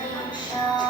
Manisha.